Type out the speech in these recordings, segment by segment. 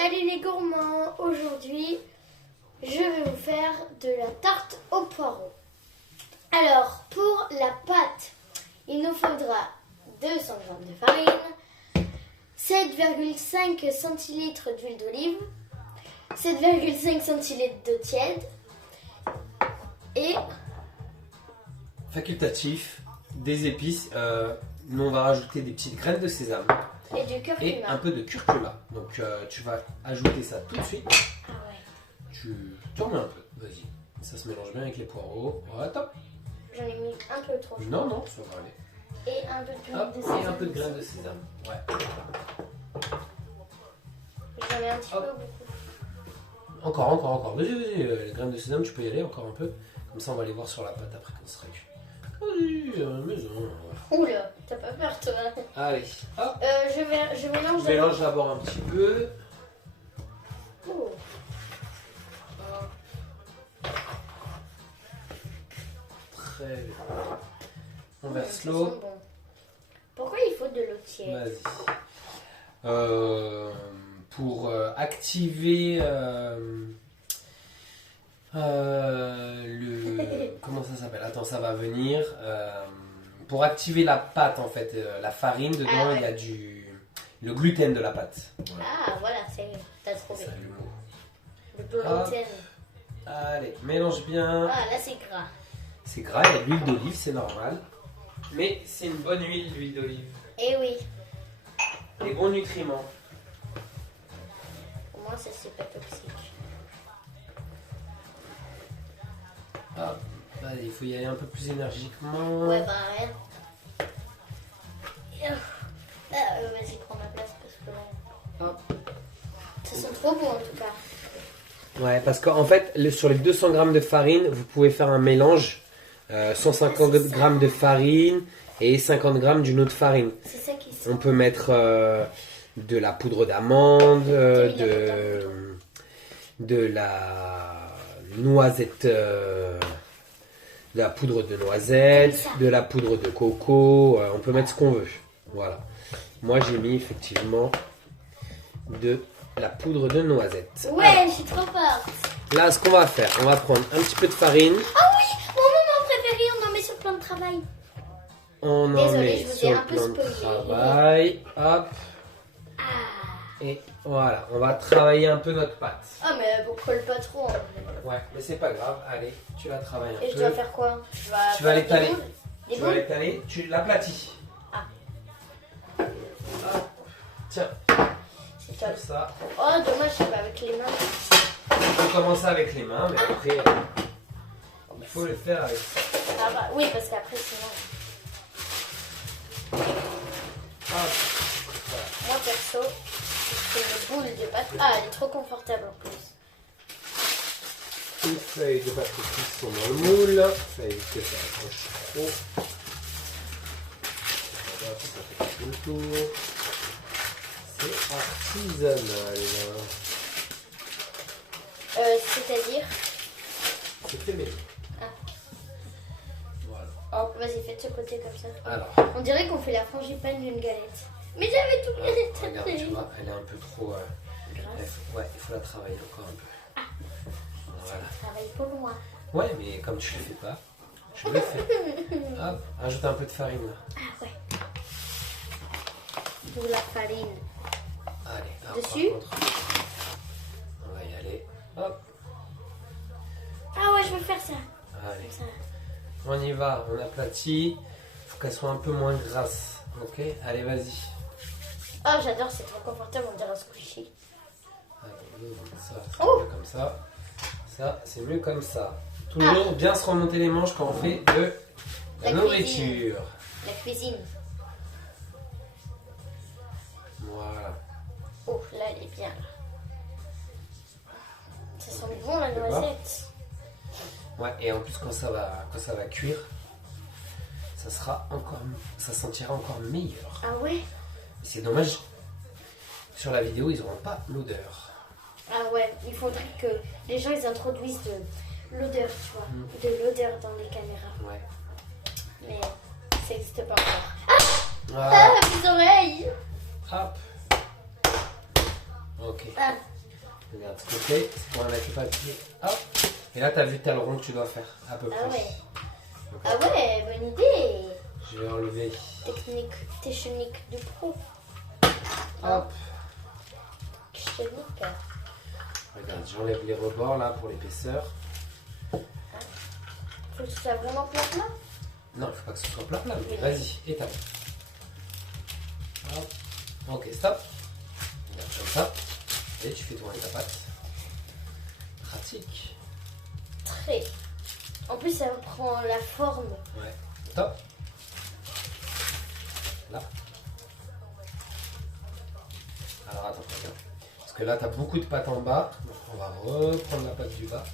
Salut les gourmands, aujourd'hui je vais vous faire de la tarte aux poireaux. Alors pour la pâte, il nous faudra 200 g de farine, 7,5 centilitres d'huile d'olive, 7,5 centilitres d'eau tiède et facultatif, des épices, nous on va rajouter des petites graines de sésame et du curcuma. Et un peu de curcuma. Donc tu vas ajouter ça tout de suite. Ah ouais. Tu tournes un peu, vas-y. Ça se mélange bien avec les poireaux. Attends. J'en ai mis un peu trop. Non, ça va aller. Et un peu de Hop, de sésame. et un peu de graines de sésame. Ouais. J'en ai un petit peu Hop. beaucoup. Encore. Vas-y. Les graines de sésame, tu peux y aller encore un peu. Comme ça, on va les voir sur la pâte après qu'on sera cuit. Vas-y, maison. Oula, t'as pas peur toi? Allez, hop. Je mélange. Je mélange d'abord un petit peu. Oh. Très bien. On verse Ça l'eau. sent bon. Pourquoi il faut de l'eau tiède? Vas-y. Pour activer le... Comment ça s'appelle? Attends, ça va venir. Pour activer la pâte, en fait, la farine, dedans, Ah ouais. il y a le gluten de la pâte. Voilà. Ah voilà, t'as trouvé. C'est ça, le mot. Le gluten. Allez, mélange bien. Ah là c'est gras. C'est gras, il y a de l'huile d'olive, c'est normal. Mais c'est une bonne huile, l'huile d'olive. Eh oui, Des bons nutriments. au moins ça c'est pas toxique. Ah, vas-y, il faut y aller un peu plus énergiquement. Ouais bah rien. Vas-y prends ma place parce que Hop. ça sent trop bon en tout cas. Ouais, parce qu'en fait, sur les 200 g de farine, vous pouvez faire un mélange. 150 g de farine et 50 g d'une autre farine. C'est ça qui sent. On peut mettre de la poudre d'amande, de la noisette, de la poudre de noisette, de la poudre de coco. On peut mettre ce qu'on veut. Voilà. Moi, j'ai mis effectivement de la poudre de noisette. Ouais, Alors, je suis trop forte. là, ce qu'on va faire, on va prendre un petit peu de farine. Ah oui, mon moment préféré, on en met sur le plan de travail. On en Désolée, met je vous ai sur un le peu plan de spoilé. travail. Hop. Ah. Et voilà, on va travailler un peu notre pâte. Ah mais elle vous colle pas trop. Hein. Ouais, mais c'est pas grave. Allez, tu la travailles un Et peu. je dois faire quoi? Tu vas l'étaler. Des Tu vas boules. l'étaler, tu l'aplatis. Ah. Hop. Tiens, C'est top. comme ça. Oh dommage, c'est pas avec les mains. On peut commencer avec les mains, mais après, il faut le faire avec ça. Ah bah oui, parce qu'après sinon... Hop. Voilà. Moi perso, c'est une boule de pâte. Ah, elle est trop confortable en plus. Une feuille de papier qui sont dans le moule. Ça évite que ça accroche trop. Voilà, ça fait tout le tour. C'est artisanal. C'est-à-dire... C'est fait maison. Ah. Voilà. Hop, vas-y, faites ce côté comme ça. Alors, On dirait qu'on fait la frangipane d'une galette. Mais j'avais tout bien regarde, étalé. tu vois, elle est un peu trop... Grâce. il faut la travailler encore un peu. Voilà. Travaille pour moi. Ouais, mais comme tu le fais pas, je le fais. Hop, rajoute un peu de farine là. Ah ouais. Pour la farine. Allez, alors, Dessus. par contre, on va y aller. Hop, Ah ouais, je veux faire ça. allez. Comme ça. On y va, on aplatit. Il faut qu'elle soit un peu moins grasse. Ok, allez, vas-y. Oh, j'adore, c'est trop confortable, on dirait un squishy. Allez, ça, c'est Oh. mieux comme ça. Ça, c'est mieux comme ça. Toujours bien se remonter les manches quand on fait de la La nourriture. La cuisine. Voilà. Oh, là, elle est bien. Ça sent bon la Tu vois noisette. Ouais, et en plus quand ça va cuire, ça sentira encore meilleur. Ah ouais? C'est dommage, sur la vidéo ils n'auront pas l'odeur. Ah ouais, il faudrait que les gens ils introduisent de l'odeur, tu vois. De l'odeur dans les caméras. Ouais. Mais ça n'existe pas encore. Voilà. Ah, mes oreilles! Hop. Ok. Ok. Ah, Regarde ce qu'on fait. C'est pour mettre le papier. Hop. Et là, tu as vu t'as le rond que tu dois faire. À peu près. ah ouais. Donc, Ah ouais, bonne idée. je vais enlever. Technique du pro. Hop. Technique. Regarde, j'enlève les rebords là pour l'épaisseur. Faut que ce soit vraiment plat. Non, il faut pas que ce soit plat, mais vas-y, étape. Hop. Ok, stop. Regarde comme ça. Et tu fais tourner ta pâte. Pratique. Très. En plus, ça prend la forme. Ouais. Top. Là. Alors attends, regarde. Parce que là, tu as beaucoup de pâte en bas. Donc on va reprendre la pâte du bas.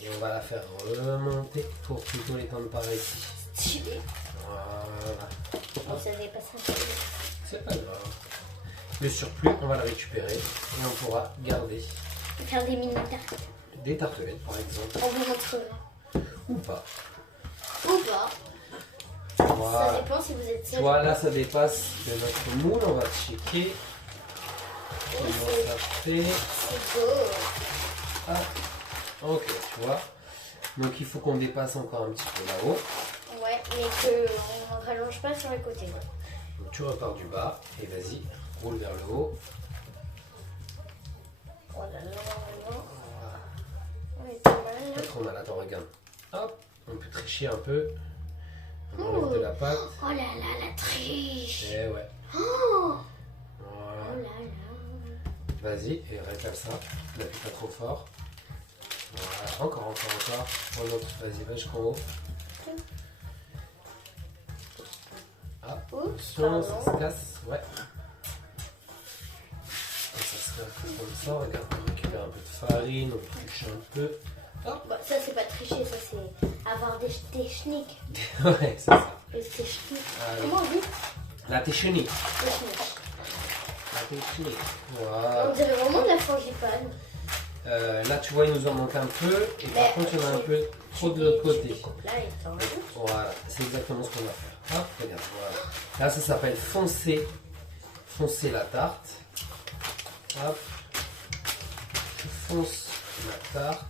Et on va la faire remonter pour plutôt l'étendre par ici. Stylé. Voilà. Oh, ça dépasse un peu. C'est pas grave. Le surplus, on va le récupérer et on pourra garder Faire des mini tartes. des tartelettes par exemple. On vous montrera. Ou pas. Ou pas. Voilà. Ça dépend si vous êtes Tu seul. vois, là ça dépasse de notre moule. On va checker comment ça fait. C'est beau. Ah. Ok, tu vois. Donc il faut qu'on dépasse encore un petit peu là-haut. Ouais, mais qu'on ne rallonge pas sur les côtés. Donc tu repars du bas et vas-y, roule vers le haut. Oh là là, là. On est pas mal. Pas trop mal, attends, regarde. Hop, on peut tricher un peu. On enlève de la pâte. Oh là là, la triche. Eh ouais. Oh, Voilà. oh là là. Vas-y, et rétale ça. N'appuie pas trop fort. Voilà, encore. Un autre, vas-y, va jusqu'en haut. Ah, Oups, attention, ça pardon. se casse. Ouais. Et ça serait un peu comme ça. Regarde, on récupère un peu de farine, on touche un peu. Hop. Bah, ça, c'est pas tricher, ça, c'est avoir des techniques. Ouais, c'est ça. Des techniques. Allez. Comment on dit La téchenille. Technique. La téchenille. On Voilà. dirait vraiment de la frangipane. Là, tu vois, il nous en manque un peu. Et par Mais contre, il y en a un tu- peu trop de l'autre Tu côté. découpes là et t'en rajoutes. Voilà, c'est exactement ce qu'on va faire. Hop, regarde, voilà. Là, ça s'appelle foncer. Foncer la tarte. Hop. Je fonce la tarte.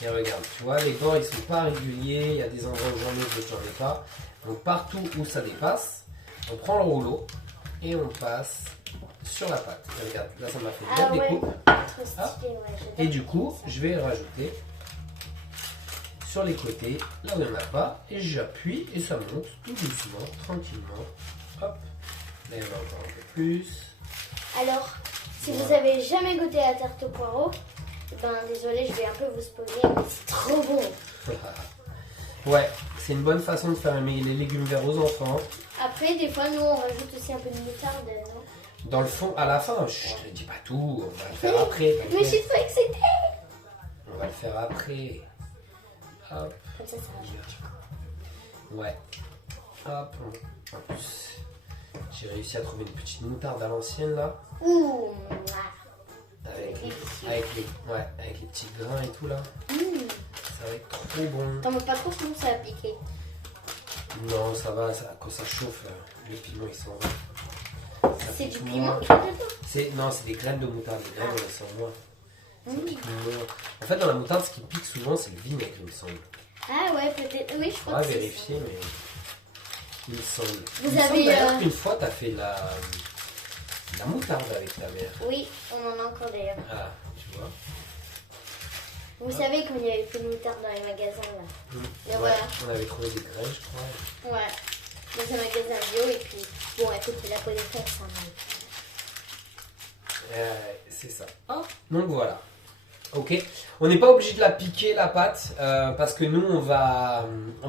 Et regarde, tu vois, les bords, ils sont pas réguliers. Il y a des endroits où j'en ai, d'autres j'en ai pas. Donc, partout où ça dépasse, on prend le rouleau et on passe sur la pâte. Et regarde, là, ça m'a fait Ah bien ouais, découpe. trop stylé, ouais. Et du coup, je vais le rajouter sur les côtés, là où il n'y en a pas, et j'appuie et ça monte tout doucement, tranquillement. Hop, là il y en a encore un peu plus. Alors, si vous Voilà. avez jamais goûté la tarte au poireau, ben désolé, je vais un peu vous spoiler, mais c'est trop bon. Ouais, c'est une bonne façon de faire aimer les légumes verts aux enfants. Après, des fois, nous, on rajoute aussi un peu de moutarde, non? Dans le fond, à la fin, je te dis pas tout, on va le faire après. Mais je suis t'inquiète. trop excitée. On va le faire après. Hop, Comme ça rajoute. ouais. Hop, en plus, j'ai réussi à trouver une petite moutarde à l'ancienne là. Ouh, Avec les petits grains et tout là. Ça va être trop bon. T'en veux pas trop, sinon ça va piquer. Non, ça va, quand ça chauffe, le piment il s'en va. Ça C'est pique du moins. piment qu'il y a dedans. Non, c'est des graines de moutarde. Les graines, elles s'en vont. Ça Mmh. pique moins. En fait, dans la moutarde, ce qui pique souvent, c'est le vinaigre, il me semble. Ah ouais, peut-être. Oui, je On crois va que c'est vérifier, mais il me semble. Vous Il me semble avez, d'ailleurs qu'une fois, tu as fait la moutarde avec ta mère. ça. Oui, on en a encore d'ailleurs. Ah, tu vois. Vous savez qu'il y avait plus de moutarde dans les magasins là. Et Ouais, voilà. on avait trouvé des graines, je crois. Ouais. Dans un magasin bio et puis. Bon, écoute, la peau des fraises, ça C'est ça. Donc voilà. Ok. On n'est pas obligé de la piquer la pâte parce que nous on va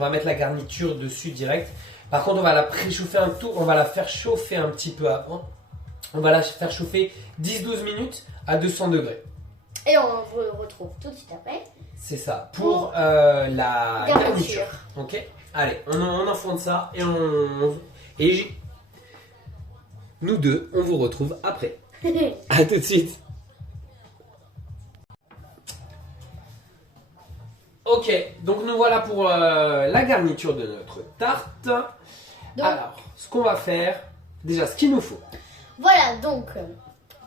mettre la garniture dessus direct. Par contre on va la préchauffer un tout, on va la faire chauffer un petit peu avant. On va la faire chauffer 10-12 minutes à 200 degrés. Et on vous retrouve tout de suite après. C'est ça. Pour la garniture. Garniture. Ok. Allez, on enfonce ça et nous deux on vous retrouve après. À tout de suite. Ok, donc nous voilà pour la garniture de notre tarte. Alors, ce qu'on va faire, déjà ce qu'il nous faut. Voilà, donc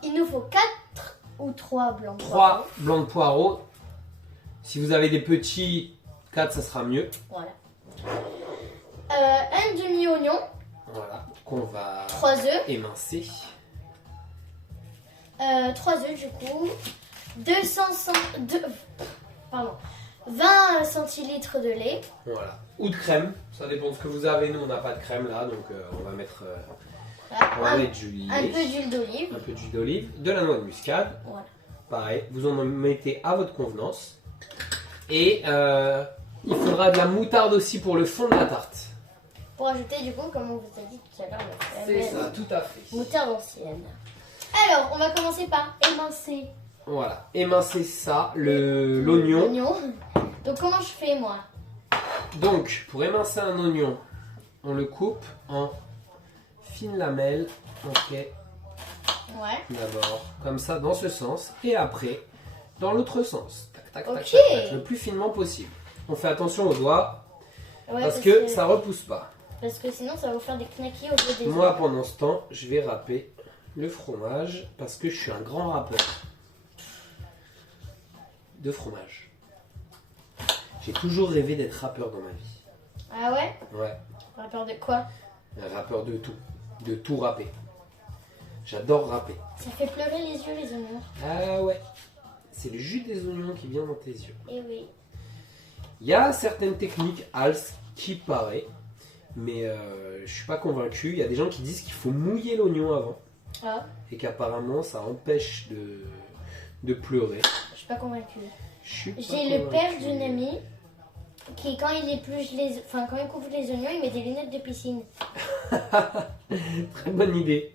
il nous faut 4 ou 3 blancs de 3 blancs de poireaux. Si vous avez des petits, 4 ça sera mieux. Voilà. Un demi-oignon. Voilà, qu'on va 3 œufs. émincer. 3 œufs du coup. 20 centilitres de lait. Voilà. Ou de crème, ça dépend de ce que vous avez. Nous on n'a pas de crème là, donc on va mettre, Voilà. du lait. Un peu d'huile d'olive. Un peu d'huile d'olive, de la noix de muscade. Voilà. Pareil, vous en mettez à votre convenance. Et il faudra de la moutarde aussi pour le fond de la tarte. Pour ajouter du coup, comme on vous a dit tout à l'heure, C'est ça, tout à fait. moutarde ancienne. Alors, on va commencer par émincer Voilà, émincer ça, l'oignon. Donc comment je fais moi? Donc, pour émincer un oignon, on le coupe en fines lamelles. Ok, Ouais. d'abord, comme ça, dans ce sens. Et après, dans l'autre sens. Tac, tac, tac, Ok. tac, tac, le plus finement possible. On fait attention aux doigts, Ouais, parce que ça repousse pas. Parce que sinon ça va vous faire des knackis au bout des Moi, œufs. pendant ce temps, je vais râper le fromage, parce que je suis un grand râpeur de fromage. J'ai toujours rêvé d'être râpeur dans ma vie. Ah ouais? Ouais, On a peur de quoi? un râpeur de tout râper. J'adore râper. Ça fait pleurer les yeux les oignons. Ah ouais, c'est le jus des oignons qui vient dans tes yeux. Eh oui. Il y a certaines techniques, Hals, qui paraît, mais je suis pas convaincu. Il y a des gens qui disent qu'il faut mouiller l'oignon avant, Ah, et qu'apparemment ça empêche de pleurer. je suis pas convaincue. Je suis pas J'ai le père convaincu. d'une amie qui quand il épluche quand il coupe les oignons, il met des lunettes de piscine. Très bonne idée.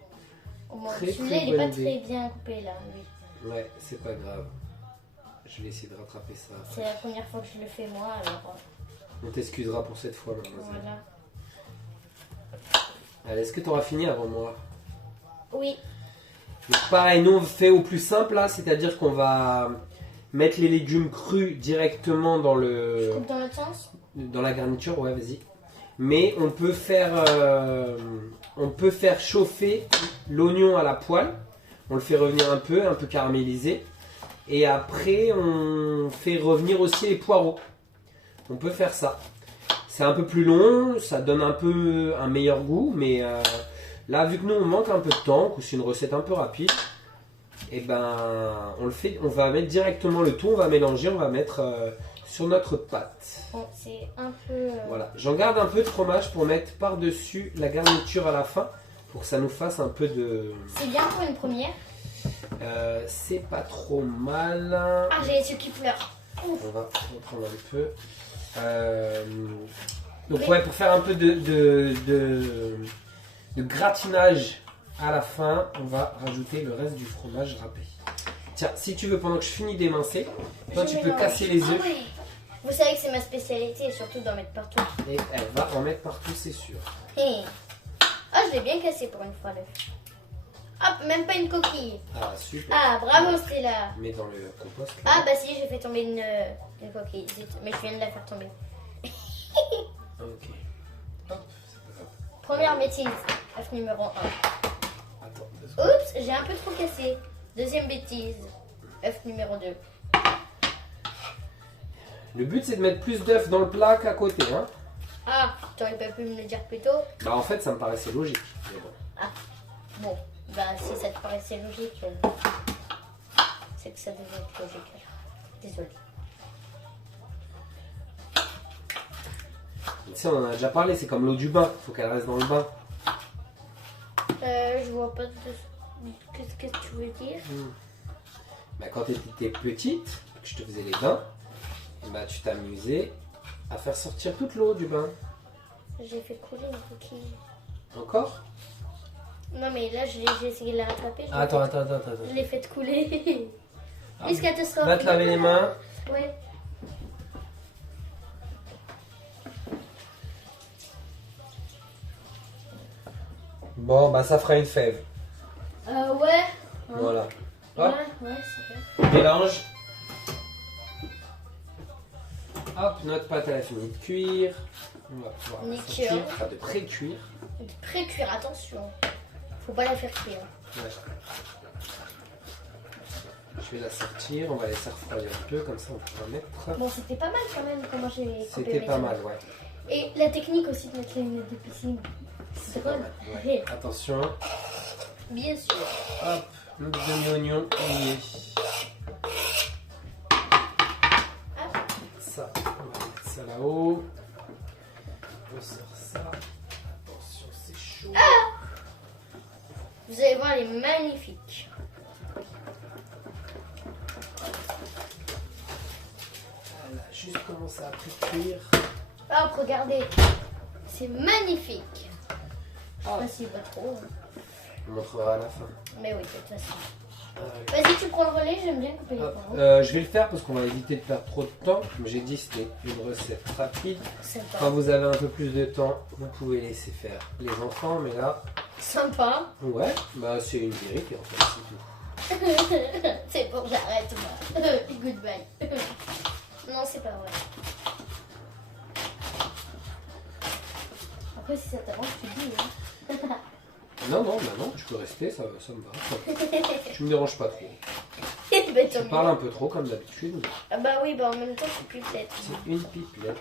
Au moins, Très, celui-là très il est pas bonne idée. très bien coupé là, lui. Ouais, c'est pas grave. Je vais essayer de rattraper ça. C'est la première fois que je le fais moi, alors On t'excusera pour cette fois, mademoiselle. voilà. Allez, est-ce que tu auras fini avant moi? Oui, Donc, pareil, nous on fait au plus simple là, c'est-à-dire qu'on va mettre les légumes crus directement dans coupe dans l'autre sens. dans la garniture, ouais, vas-y. Mais on peut faire chauffer l'oignon à la poêle. On le fait revenir un peu caramélisé. Et après, on fait revenir aussi les poireaux. On peut faire ça. C'est un peu plus long, ça donne un peu un meilleur goût, mais là, vu que nous on manque un peu de temps, ou c'est une recette un peu rapide, et ben on le fait, on va mettre directement le tout, on va mélanger, on va mettre sur notre pâte. Bon, c'est un peu. Voilà, j'en garde un peu de fromage pour mettre par-dessus la garniture à la fin, pour que ça nous fasse un peu de. C'est bien pour une première. C'est pas trop mal. Ah, j'ai les yeux qui pleurent. On va reprendre un peu. Donc ouais, pour faire un peu de gratinage à la fin, on va rajouter le reste du fromage râpé. Tiens, si tu veux, pendant que je finis d'émincer, toi tu peux casser les œufs. Ah ouais. Vous savez que c'est ma spécialité, et surtout d'en mettre partout. Et elle va en mettre partout, c'est sûr. Hé. Ah, je l'ai bien cassé pour une fois l'œuf. Hop, même pas une coquille. Ah, super. Ah, bravo Stella. Mets dans le compost. là. Ah, bah si, j'ai fait tomber une coquille. Zut, mais je viens de la faire tomber. Ok. Hop, c'est pas grave. Première bêtise, œuf numéro 1. Attends, 2 secondes. Oups, j'ai un peu trop cassé. Deuxième bêtise, œuf numéro 2. Le but c'est de mettre plus d'œufs dans le plat qu'à côté. Hein. Ah, t'aurais pas pu me le dire plus tôt. Bah en fait ça me paraissait logique. Mais bon. Bon, bah si ça te paraissait logique, c'est que ça devait être logique. Désolée. Tu sais, on en a déjà parlé, c'est comme l'eau du bain, faut qu'elle reste dans le bain. Je vois pas de... Qu'est-ce que tu veux dire? Bah, quand tu étais petite, que je te faisais les bains, bah, tu t'amusais à faire sortir toute l'eau du bain. J'ai fait couler une coquille. Encore? Non mais là j'ai essayé de la rattraper. Attends. Je l'ai fait couler. Ah, Plus catastrophe. va te laver les mains. Ouais. Bon, bah ça fera une fève. Ouais. Voilà. Ouais, Hop, ouais, c'est bien. mélange. Hop, notre pâte elle a fini de cuire. On va pouvoir la Nickel. sortir, enfin de pré-cuire. De pré-cuire, attention. Faut pas la faire cuire. Ouais. Je vais la sortir, on va laisser refroidir un peu, comme ça on pourra mettre. Bon, c'était pas mal quand même comment j'ai coupé C'était mes pas ongles. mal, ouais. Et la technique aussi de mettre les lunettes de piscine. C'est pas mal, ouais. Attention. Bien sûr. Hop, notre demi-oignon, il y est. Ça, on va mettre ça là-haut. On sort ça. Attention, c'est chaud. Vous allez voir, elle est magnifique. Elle a juste commencé à cuire. Hop, regardez. C'est magnifique. Je sais Ah. pas s'il va trop. Hein. On montrera à la fin. Mais oui, de toute façon. Ah, Vas-y, tu prends le relais, j'aime bien couper les hop. poireaux. Je vais le faire parce qu'on va éviter de perdre trop de temps. Comme j'ai dit, c'était une recette rapide. Sympa. Quand vous avez un peu plus de temps, vous pouvez laisser faire les enfants. Mais là, Sympa. ouais, bah c'est une vérité en fait, c'est tout. C'est bon, j'arrête moi. Goodbye. Non, c'est pas vrai. Après, si ça t'arrange, tu dis. Hein. Non, non, bah non, tu peux rester, ça me va. Tu me déranges pas trop. Ben, tant Je mieux. parle un peu trop comme d'habitude. Mais Ah bah oui, bah en même temps, c'est pipelette. c'est une pipelette.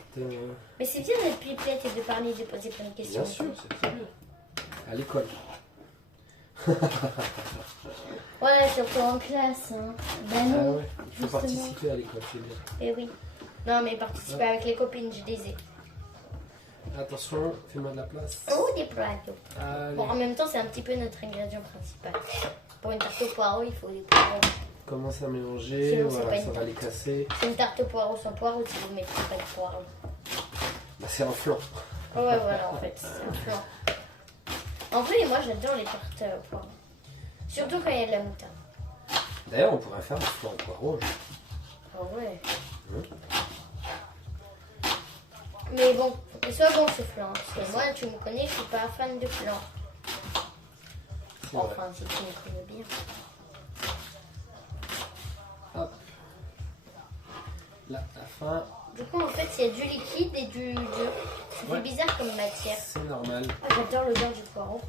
Mais c'est bien d'être pipelette et de parler, de poser plein de questions. Bien sûr, c'est très bien. À l'école. Ouais, surtout en classe. Hein. Bah Ah non. ouais, il faut justement. participer à l'école, c'est bien. Eh oui. Non, mais participer avec les copines, je disais. Attention, fais-moi de la place. Oh, des plateaux. Allez, Bon, en même temps, c'est un petit peu notre ingrédient principal. Pour une tarte au poireau, il faut des poireaux. commence à mélanger, Sinon, c'est pas voilà, une ça va tarte. les casser. C'est une tarte au poireau sans poireau si vous mettez pas de poireau. Bah, c'est un flan. Ouais, voilà, en fait, c'est un flan. En vrai, moi, j'adore les tartes au poireau. Surtout quand il y a de la moutarde. D'ailleurs, on pourrait faire un flan au poireau. Ah ouais. Mmh. Mais bon, faut qu'il soit bon ce flan. Parce que moi, tu me connais, je suis pas fan de flan. C'est vrai. Enfin, si tu me connais bien. Hop. Là, à la fin, Du coup, en fait, il y a du liquide et du dur. Ça fait Ouais. bizarre comme matière. c'est normal. Ah, j'adore l'odeur du poireau.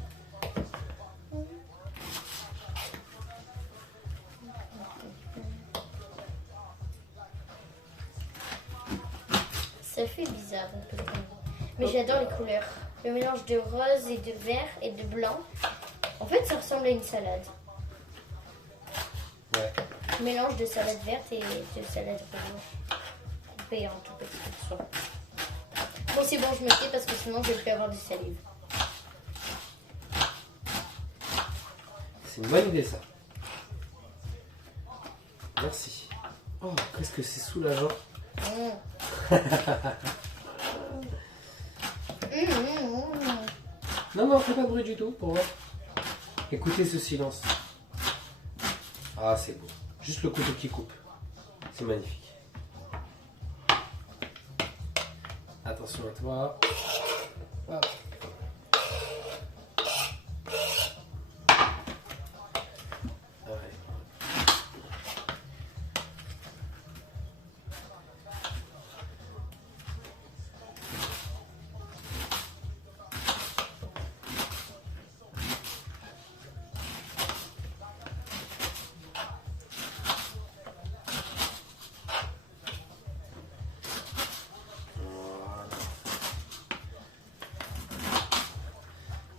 Ça fait bizarre un peu. Mais j'adore les couleurs. Le mélange de rose et de vert et de blanc. En fait, ça ressemble à une salade. Ouais. Mélange de salade verte et de salade rouge. Coupé en tout petits morceaux. Bon, c'est bon, je me tais parce que sinon je vais plus avoir de salive. C'est une bonne idée ça. Merci. Oh, qu'est-ce que c'est soulageant. Non, non, fais pas de bruit du tout pour voir. Écoutez ce silence. Ah, c'est beau. Juste le couteau qui coupe. C'est magnifique. Attention à toi. Hop. Ouais.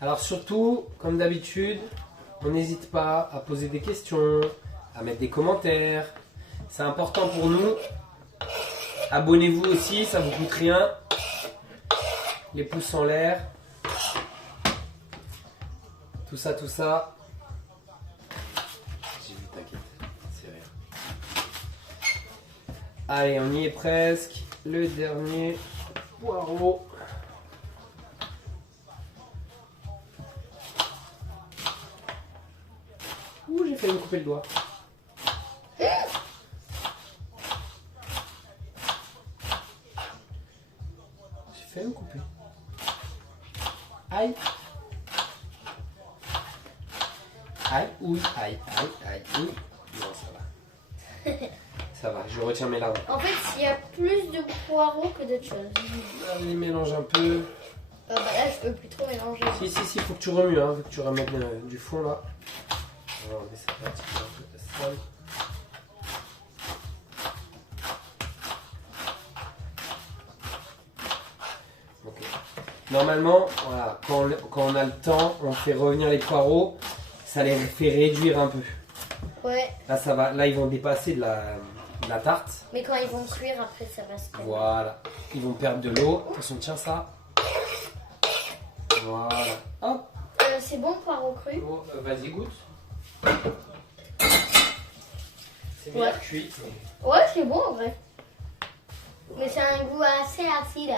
Alors surtout, comme d'habitude, on n'hésite pas à poser des questions, à mettre des commentaires. C'est important pour nous. Abonnez-vous aussi, ça vous coûte rien. Les pouces en l'air. Tout ça, tout ça. J'ai vu, t'inquiète, c'est rien. Allez, on y est presque. Le dernier poireau. Ouh, j'ai failli me couper le doigt. J'ai failli me couper. Aïe. Aïe, ouille, aïe, aïe, aïe, ouille. Non, ça va. Ça va, je retiens mes larmes. En fait, il y a plus de poireaux que d'autres choses. Allez, mélange un peu. Bah là, je peux plus trop mélanger. Si, faut que tu remues, hein, faut que tu remettes du fond là. On va enlever cette partie un peu de sale. Normalement, voilà, quand on a le temps, on fait revenir les poireaux. Ça les fait réduire un peu. Ouais. Là, ça va. Là, ils vont dépasser de la tarte. Mais quand ils vont cuire, après, ça va se perdre. Voilà. Ils vont perdre de l'eau. Attention, tiens ça. Voilà. Hop. C'est bon, poireau cru? Oh, vas-y, goûte. C'est bien Ouais. cuit. Ouais, c'est bon en vrai. Mais c'est un goût assez acide.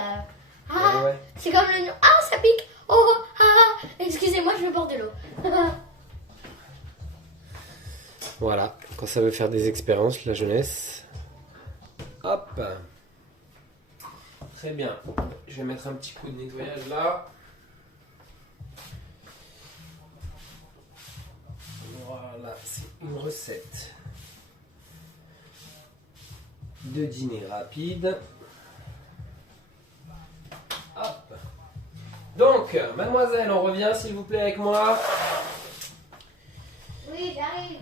Ah, Ouais. c'est comme le... Ah, ça pique. Oh, oh, ah, ah. Excusez-moi, je veux boire de l'eau. Voilà. Quand ça veut faire des expériences, la jeunesse. Hop. Très bien. Je vais mettre un petit coup de nettoyage là. Voilà, c'est une recette de dîner rapide. Hop. Donc, mademoiselle, on revient s'il vous plaît avec moi. Oui, j'arrive.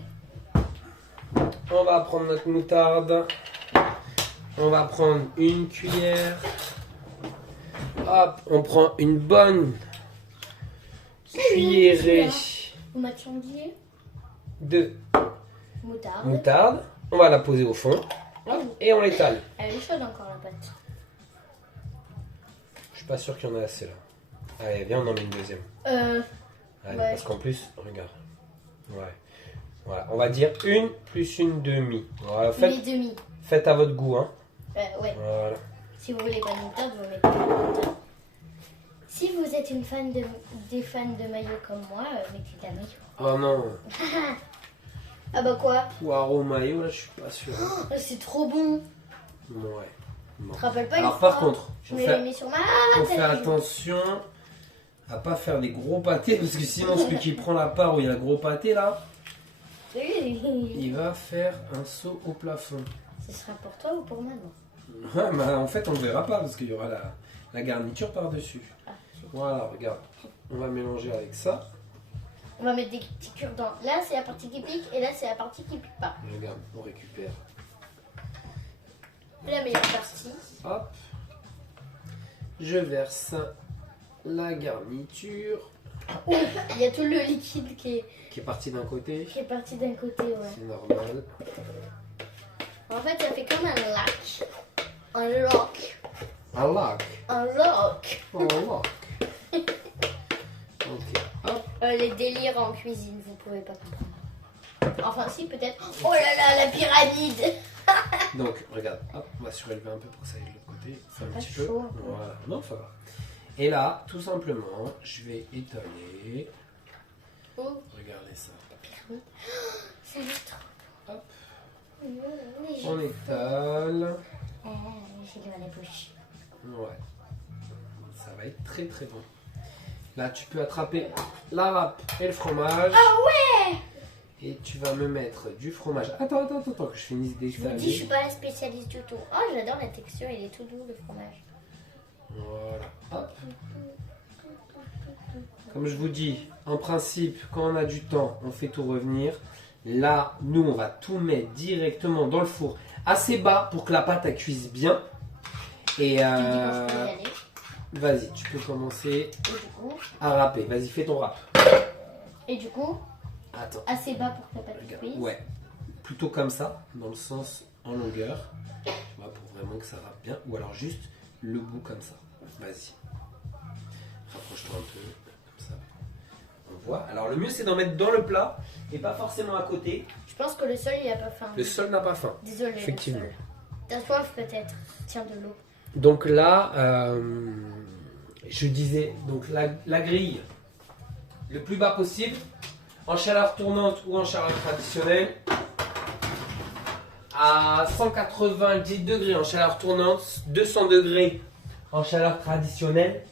On va prendre notre moutarde. On va prendre une cuillère. Hop, on prend une bonne cuillerée Vous m'attendiez? de Moutarde. moutarde. On va la poser au fond. Hop, et on l'étale. Elle est chaude encore la pâte. Je suis pas sûr qu'il y en a assez là. Allez, viens, on en met une deuxième. Euh, Allez, Ouais. parce qu'en plus, regarde. Ouais. Voilà, on va dire une plus une demi. Voilà, les demi. faites à votre goût, hein. Ouais. Voilà. Si vous voulez pas de moutarde, vous mettez de la moutarde. Si vous êtes des fans de maillot comme moi, mettez de la maillot. Oh non, Ah bah quoi? poireau maillot, là, je suis pas sûr. Oh, c'est trop bon. Ouais. Bon. Tu te rappelles pas Alors, une par fois, contre, je on me fait, l'ai mis sur ma on fait tête. attention à pas faire des gros pâtés, parce que sinon, celui qui prend la part où il y a le gros pâté, là, il va faire un saut au plafond. Ce sera pour toi ou pour moi, non? Ouais, mais en fait, on ne verra pas, parce qu'il y aura la garniture par-dessus. Ah, super. Voilà, regarde. On va mélanger avec ça. On va mettre des petits cure-dents. Là, c'est la partie qui pique et là, c'est la partie qui pique pas. Regarde, on récupère. La meilleure partie. Hop. Je verse la garniture Il y a tout le liquide qui qui est parti d'un côté. est parti d'un côté, ouais. C'est normal. En fait, ça fait comme un lac. Un lock. Un lac. Un lock. Un lac. Ok. Hop. Les délires en cuisine, vous pouvez pas comprendre. Enfin, si, peut-être. Oh là là, la pyramide. Donc, regarde. Hop, on va surélever un peu pour que ça aille de l'autre côté. Un pas petit chaud, peu. un peu. Voilà. Non, ça va. Et là, tout simplement, je vais étaler. Oh, Regardez ça. la pyramide. Ça va être trop. Hop. Mais On étale. j'ai l'eau à la bouche. Ouais. Ça va être très très bon. Là, tu peux attraper la râpe et le fromage. Ah ouais. Et tu vas me mettre du fromage. Attends, que je finisse Je vous dis, je d'étaler. suis pas la spécialiste du tout. Oh, j'adore la texture, il est tout doux, le fromage. Voilà. Hop. Comme je vous dis, en principe, quand on a du temps, on fait tout revenir. Là, nous, on va tout mettre directement dans le four, assez bas pour que la pâte elle cuise bien. Et Tu me dis quand je peux y aller. vas-y, tu peux commencer Et du coup, à râper. Vas-y, fais ton râpe. Attends. assez bas pour que la pâte Regarde. cuise. Ouais. Plutôt comme ça, dans le sens en longueur. Tu vois, pour vraiment que ça râpe bien. Ou alors juste le bout comme ça. Vas-y. Rapproche-toi un peu. Comme ça. On voit. Alors le mieux c'est d'en mettre dans le plat et pas forcément à côté. Je pense que le sol, il a pas faim. Le sol n'a pas faim. Désolé. Effectivement. Le sol. T'as soif peut-être. Tiens de l'eau. Donc là, je disais, donc la grille, le plus bas possible, en chaleur tournante ou en chaleur traditionnelle, à 190 degrés en chaleur tournante, 200 degrés en chaleur traditionnelle,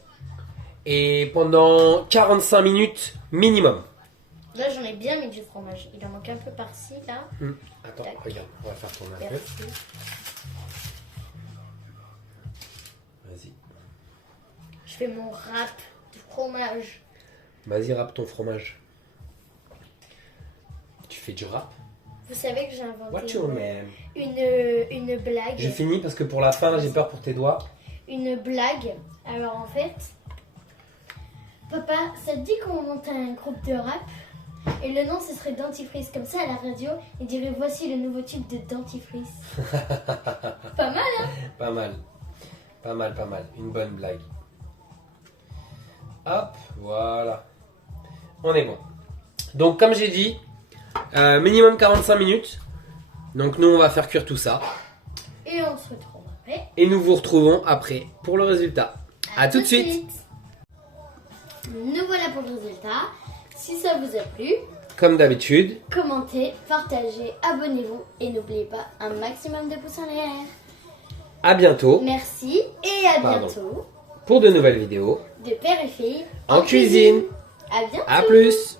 et pendant 45 minutes minimum. Là, j'en ai bien mis du fromage. Il en manque un peu par-ci, là. Attends, Tac. regarde, on va faire tourner un peu. Merci. Vas-y. Je fais mon râpe de fromage. Vas-y, râpe ton fromage. Tu fais du râpe? Vous savez que j'ai inventé What's your name? une blague. Je finis parce que pour la fin, j'ai peur pour tes doigts. Une blague. Alors en fait, Papa, ça te dit qu'on monte un groupe de rap? Et le nom, ce serait Dentifrice. Comme ça, à la radio, il dirait voici le nouveau type de dentifrice. Pas mal, hein? Pas mal. Pas mal, pas mal. Une bonne blague. Hop, voilà. On est bon. Donc, comme j'ai dit, minimum 45 minutes. Donc, nous, on va faire cuire tout ça. Et on se retrouve après. Et nous vous retrouvons après pour le résultat. À tout de suite. Nous voilà pour le résultat. Si ça vous a plu, Comme d'habitude, commentez, partagez, abonnez-vous et n'oubliez pas un maximum de pouces en l'air. à bientôt Merci et à Pardon. bientôt pour de nouvelles vidéos de Père et Fille en cuisine. À bientôt. À plus.